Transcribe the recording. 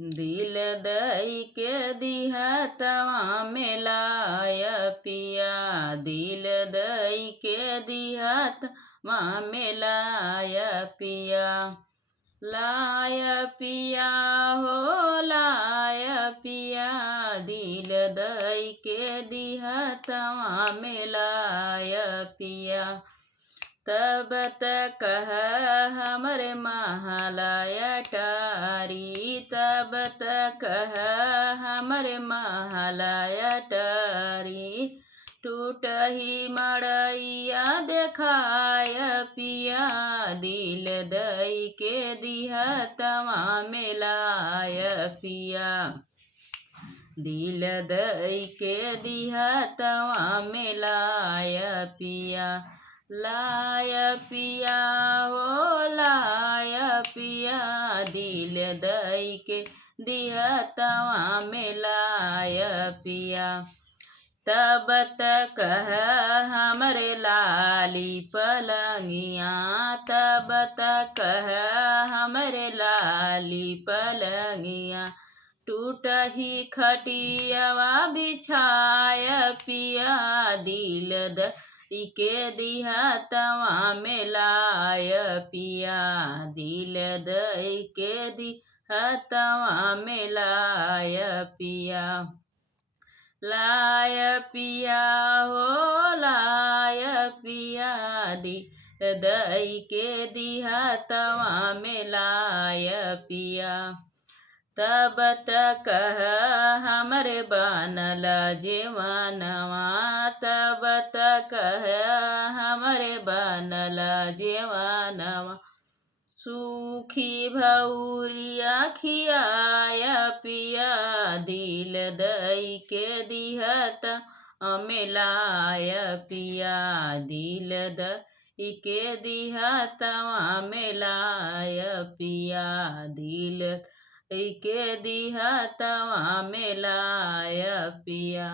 दिल दई के दिहतवा में लाय पिया, दिल दई के दिहतवा में लाय पिया। लाय पिया हो लाय पिया, दिल दई के दिहतवा में लाय पिया। तब तक हमरे महलाय टारी, तब तक हमरे महलाय टारी। टूटही मड़ैया देखाय पिया, दिल दई के दिहतवा में लाय पिया। दिल दई के दिहतवा में लाय पिया। लाय पिया हो लाय पिया, दिल दई के दिहतवा में लाय पिया। तब तक हमरे लाली पलंगिया, तब तक हमरे लाली पलंगिया। टूटही खटियावा बिछाय पिया, दिल दई के दिहतवा में लाय पिया। दिल दई के दिहतवा में लाय पिया। लाय पिया हो लाय पिया, दिल दई के दिहतवा में लाय पिया। तब तक हमरे बनल जेवनवा, तब तक हमरे बनल जेवनवा। सूखी भौरिया खियाय पिया, दिल दई के दिहतवा में लाय पिया। दिल दई के दिहतवा में लाय पिया, दिल दई के दिहतवा में लाय पिया।